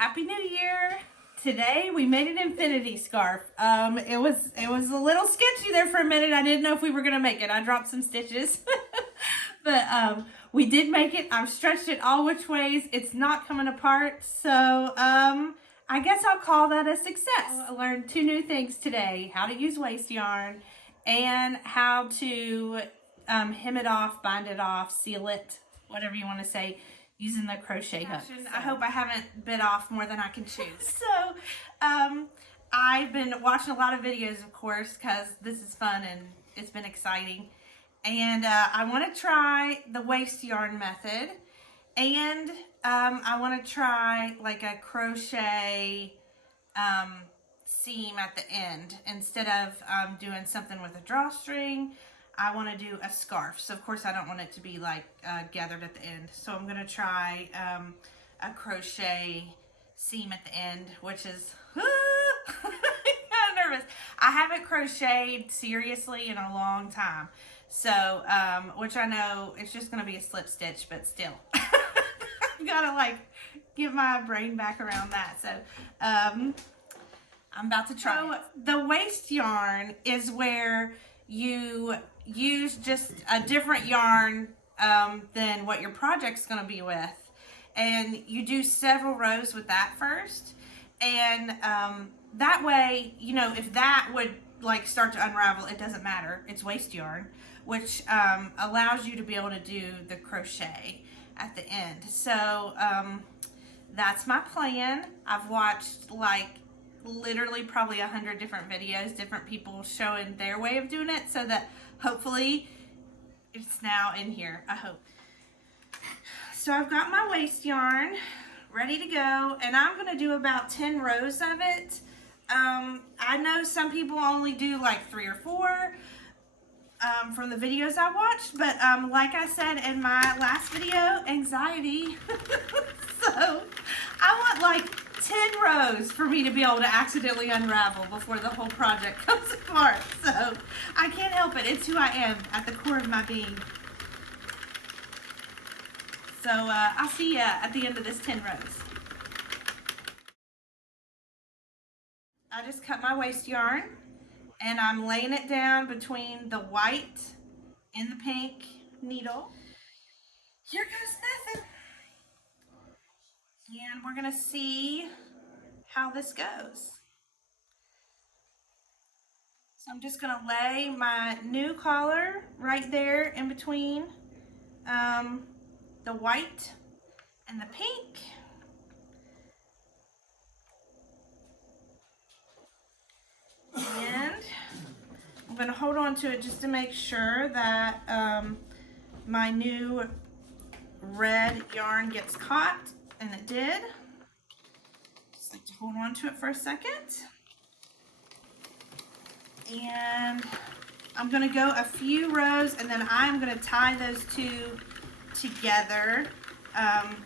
Happy New Year! Today we made an infinity scarf. It was a little sketchy there for a minute. I didn't know if we were gonna make it. I dropped some stitches, but we did make it. I've stretched it all which ways. It's not coming apart, so I guess I'll call that a success. I learned 2 new things today: how to use waste yarn and how to hem it off, bind it off, seal it, whatever you want to say, using the crochet hook. I hope I haven't bit off more than I can chew. So I've been watching a lot of videos, of course, because this is fun and it's been exciting. And I want to try the waste yarn method, and I want to try like a crochet seam at the end. Instead of doing something with a drawstring, I want to do a scarf. So of course I don't want it to be like gathered at the end. So I'm going to try a crochet seam at the end, which is I'm kind of nervous. I haven't crocheted seriously in a long time. So, which I know it's just going to be a slip stitch, but still. I've got to like get my brain back around that. So, I'm about to try. So the waste yarn is where you use just a different yarn than what your project's going to be with, and you do several rows with that first, and that way, you know, if that would like start to unravel, it doesn't matter, it's waste yarn, which allows you to be able to do the crochet at the end. So that's my plan. I've watched like literally probably 100 different videos, different people showing their way of doing it, so that hopefully it's now in here, I hope. So I've got my waste yarn ready to go, and I'm going to do about 10 rows of it. I know some people only do like 3 or 4 from the videos I watched, but like I said in my last video, anxiety. So I want like 10 rows for me to be able to accidentally unravel before the whole project comes apart. So I can't help it. It's who I am at the core of my being. So I'll see you at the end of this 10 rows. I just cut my waste yarn, and I'm laying it down between the white and the pink needle. Here goes nothing. And we're gonna see how this goes. So I'm just gonna lay my new collar right there in between the white and the pink. And I'm gonna hold on to it just to make sure that my new red yarn gets caught. And it did. Just like to hold on to it for a second. And I'm going to go a few rows, and then I'm going to tie those 2 together. I'm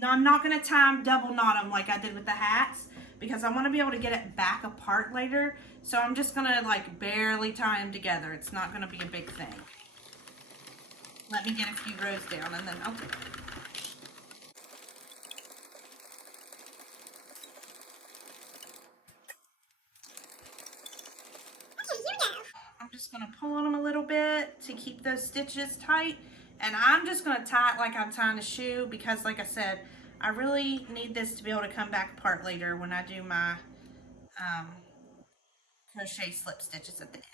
not going to tie them, double knot them like I did with the hats, because I want to be able to get it back apart later. So I'm just going to like barely tie them together. It's not going to be a big thing. Let me get a few rows down, and then I'll do it. I'm just going to pull on them a little bit to keep those stitches tight, and I'm just going to tie it like I'm tying a shoe, because like I said, I really need this to be able to come back apart later when I do my crochet slip stitches at the end.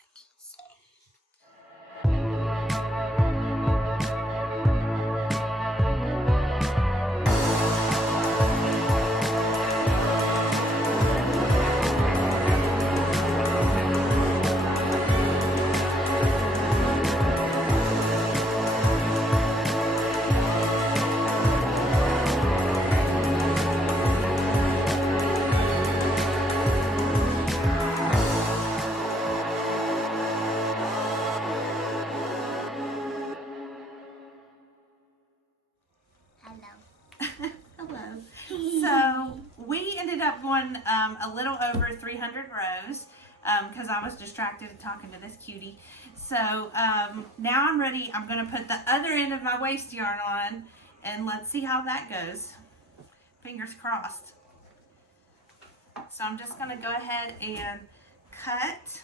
Hello. So we ended up going a little over 300 rows because I was distracted talking to this cutie. So now I'm ready. I'm going to put the other end of my waste yarn on, and let's see how that goes. Fingers crossed. So I'm just going to go ahead and cut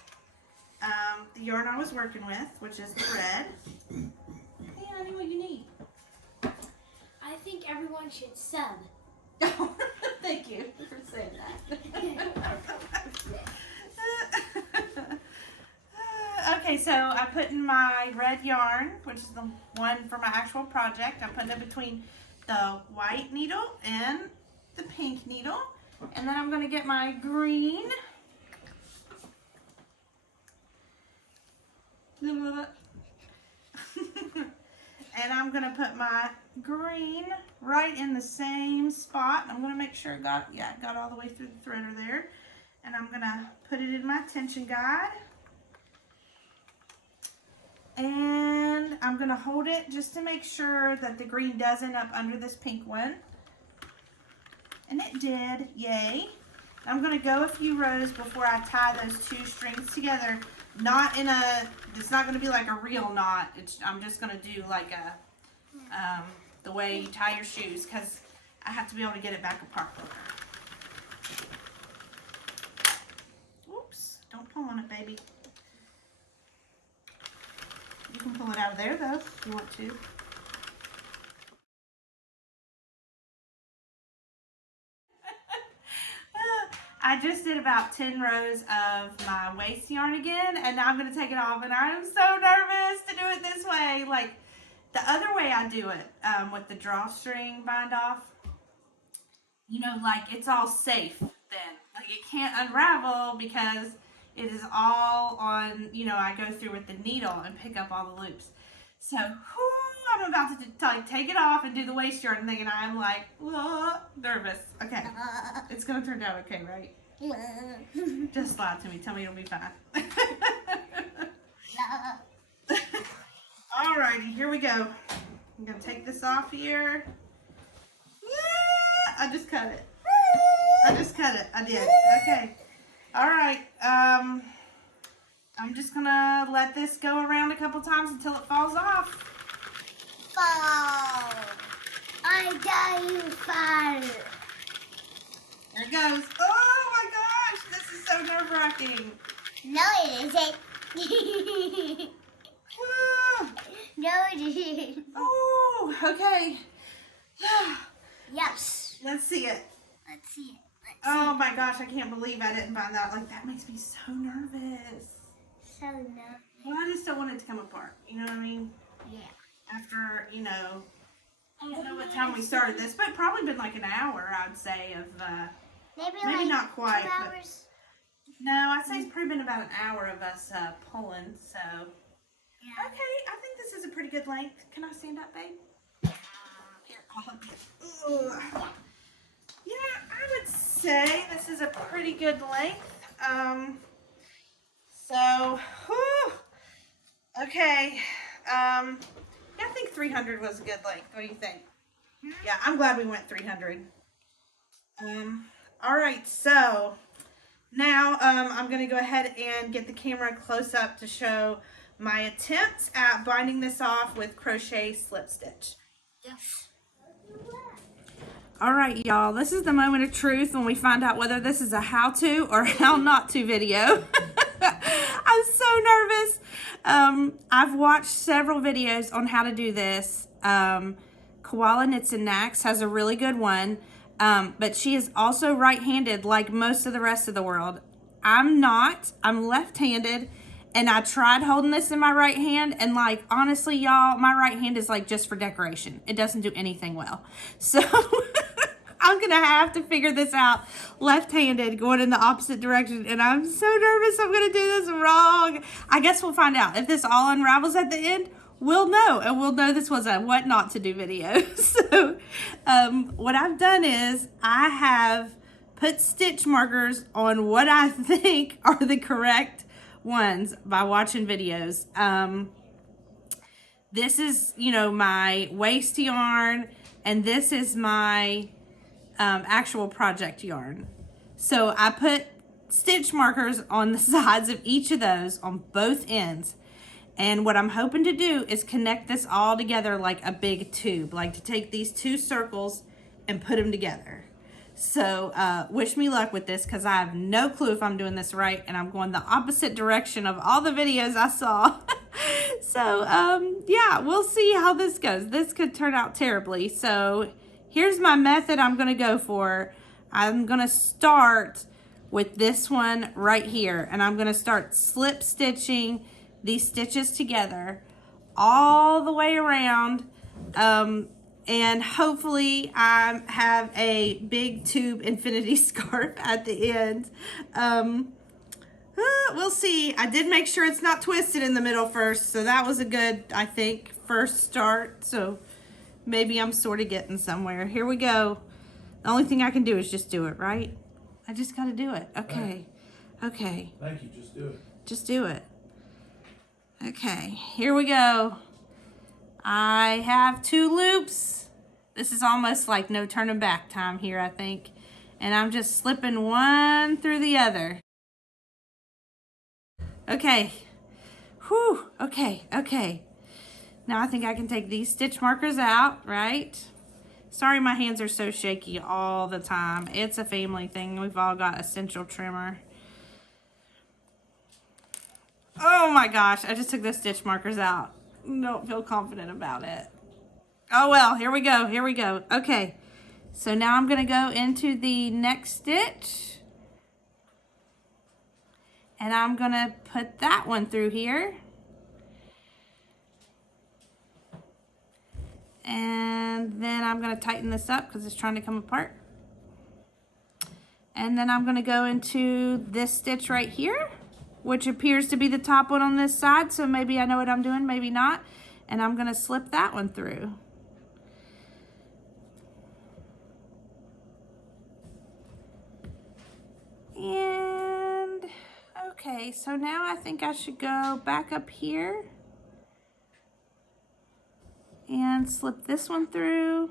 the yarn I was working with, which is the red. Hey, honey, what do you need? I think everyone should sub. Thank you for saying that. Okay, so I put in my red yarn, which is the one for my actual project. I'm putting it between the white needle and the pink needle. And then I'm going to get my green. And I'm going to put my green right in the same spot. I'm going to make sure it got all the way through the threader there. And I'm going to put it in my tension guide. And I'm going to hold it just to make sure that the green does end up under this pink one. And it did, yay. I'm going to go a few rows before I tie those two strings together. Not in a, it's not going to be like a real knot. I'm just going to do like a, the way you tie your shoes, because I have to be able to get it back apart. Oops, don't pull on it, baby. You can pull it out of there though, if you want to. I just did about 10 rows of my waist yarn again, and now I'm going to take it off, and I am so nervous to do it this way. Like, the other way I do it, with the drawstring bind off, you know, like, it's all safe then. Like, it can't unravel because it is all on, you know, I go through with the needle and pick up all the loops. So, I'm about to take it off and do the waist yarn thing, and I'm like, nervous. Okay, it's gonna turn out okay, right? Just lie to me. Tell me it'll be fine. Alrighty, here we go. I'm gonna take this off here. I just cut it. I did. Okay. Alright. I'm just gonna let this go around a couple times until it falls off. Fall. I got you, fall. There it goes. Oh my gosh, this is so nerve-wracking. No, it isn't. No, it isn't. Oh, okay. Yes. Let's see it. Let's see it. Oh my gosh, I can't believe I didn't find that. Like, that makes me so nervous. So nervous. Well, I just don't want it to come apart. You know what I mean? Yeah. After, you know, I don't know what time we started this, but probably been like an hour, I'd say, of, maybe like not quite. 2 hours. But, no, I'd say it's probably been about an hour of us pulling, so. Yeah. Okay, I think this is a pretty good length. Can I stand up, babe? Here, I'll help you. Ugh. Yeah, I would say this is a pretty good length. So, whew. Okay. Yeah, I think 300 was a good length. What do you think? Yeah, I'm glad we went 300. All right, so now I'm going to go ahead and get the camera close up to show my attempts at binding this off with crochet slip stitch. Yes. All right, y'all, this is the moment of truth when we find out whether this is a how-to or how not to video. I'm so nervous. I've watched several videos on how to do this. Koala Knits and Knacks has a really good one, but she is also right-handed like most of the rest of the world. I'm not. I'm left-handed, and I tried holding this in my right hand, and like, honestly, y'all, my right hand is like just for decoration. It doesn't do anything well. So I'm gonna have to figure this out left-handed, going in the opposite direction, and I'm so nervous I'm gonna do this wrong. I guess we'll find out. If this all unravels at the end, we'll know, and we'll know this was a what not to do video. So what I've done is I have put stitch markers on what I think are the correct ones by watching videos. This is, you know, my waist yarn, and this is my actual project yarn. So I put stitch markers on the sides of each of those on both ends. And what I'm hoping to do is connect this all together like a big tube, like to take these two circles and put them together. So wish me luck with this, because I have no clue if I'm doing this right, and I'm going the opposite direction of all the videos I saw. So yeah, we'll see how this goes. This could turn out terribly. So here's my method I'm going to go for. I'm going to start with this one right here, and I'm going to start slip stitching these stitches together all the way around. And hopefully I have a big tube infinity scarf at the end. We'll see. I did make sure it's not twisted in the middle first, so that was a good, I think, first start. So maybe I'm sort of getting somewhere. Here we go. The only thing I can do is just do it, right? I just got to do it. Okay. Okay. Thank you. Just do it. Just do it. Okay, here we go. I have 2 loops. This is almost like no turning back time here, I think. And I'm just slipping one through the other. Okay. Whew. Okay, okay. Now I think I can take these stitch markers out, right? Sorry my hands are so shaky all the time. It's a family thing. We've all got essential trimmer. Oh my gosh, I just took those stitch markers out. Don't feel confident about it. Oh well, here we go, here we go. Okay, so now I'm gonna go into the next stitch. And I'm gonna put that one through here. And then I'm gonna tighten this up because it's trying to come apart. And then I'm gonna go into this stitch right here, which appears to be the top one on this side, so maybe I know what I'm doing, maybe not. And I'm gonna slip that one through. And, okay, so now I think I should go back up here and slip this one through.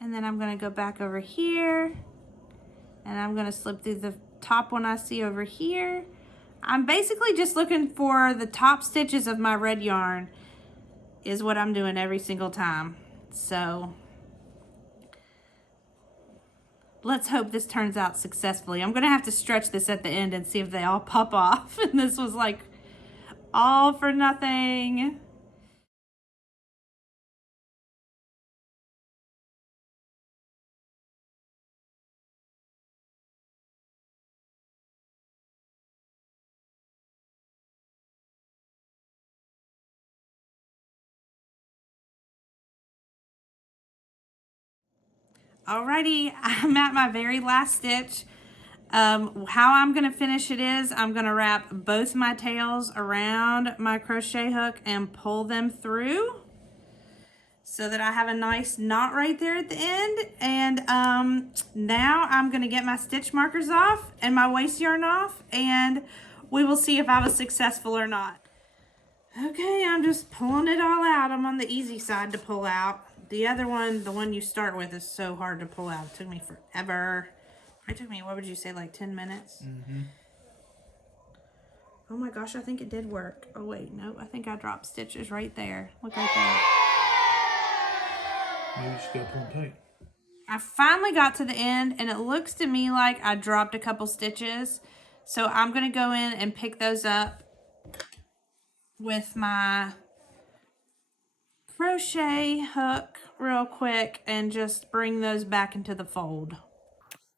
And then I'm gonna go back over here, and I'm gonna slip through the top one I see over here. I'm basically just looking for the top stitches of my red yarn is what I'm doing every single time. So let's hope this turns out successfully. I'm gonna have to stretch this at the end and see if they all pop off. And this was like all for nothing. Alrighty, I'm at my very last stitch. How I'm gonna finish it is I'm gonna wrap both my tails around my crochet hook and pull them through so that I have a nice knot right there at the end. And now I'm gonna get my stitch markers off and my waste yarn off, and we will see if I was successful or not. Okay, I'm just pulling it all out. I'm on the easy side to pull out. The other one, the one you start with, is so hard to pull out. It took me forever. It took me, what would you say, like 10 minutes? Mm-hmm. Oh my gosh, I think it did work. Oh wait, no, I think I dropped stitches right there. Look right there. Maybe you just gotta pull them tight. I finally got to the end, and it looks to me like I dropped a couple stitches. So I'm gonna go in and pick those up with my crochet hook real quick and just bring those back into the fold.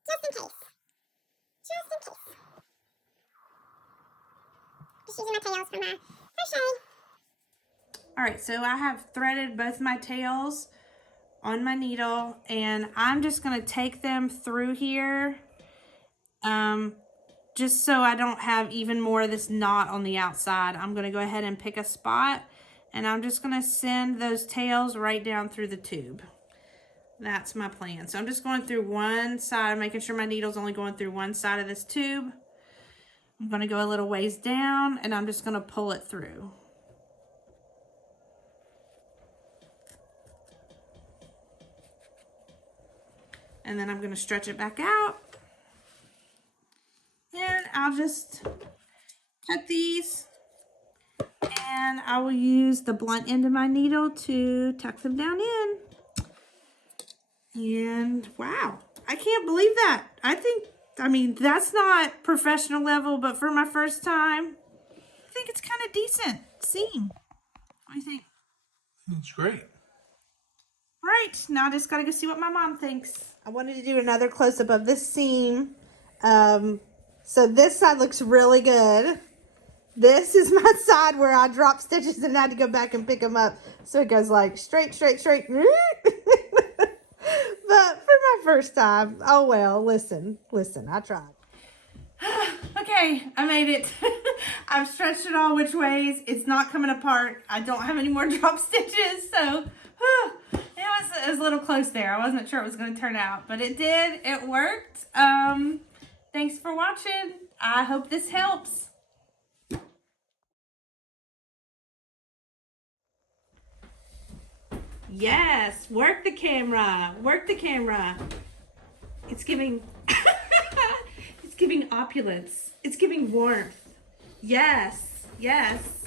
Just in case. Just in case. Just using my tails for my crochet. Alright, so I have threaded both my tails on my needle, and I'm just going to take them through here just so I don't have even more of this knot on the outside. I'm going to go ahead and pick a spot, and I'm just going to send those tails right down through the tube. That's my plan. So I'm just going through one side, making sure my needle's only going through one side of this tube. I'm going to go a little ways down, and I'm just going to pull it through. And then I'm going to stretch it back out. And I'll just cut these. And I will use the blunt end of my needle to tuck them down in. And wow, I can't believe that. I mean, that's not professional level, but for my first time, I think it's kind of decent seam. What do you think? That's great. Right, now I just gotta go see what my mom thinks. I wanted to do another close-up of this seam. So this side looks really good. This is my side where I dropped stitches and had to go back and pick them up. So it goes like straight, straight, straight. But for my first time, oh well, listen, I tried. Okay, I made it. I've stretched it all which ways. It's not coming apart. I don't have any more drop stitches, so it was a little close there. I wasn't sure it was going to turn out, but it did. It worked. Thanks for watching. I hope this helps. Yes, work the camera. Work the camera. It's giving it's giving opulence. It's giving warmth. Yes, yes.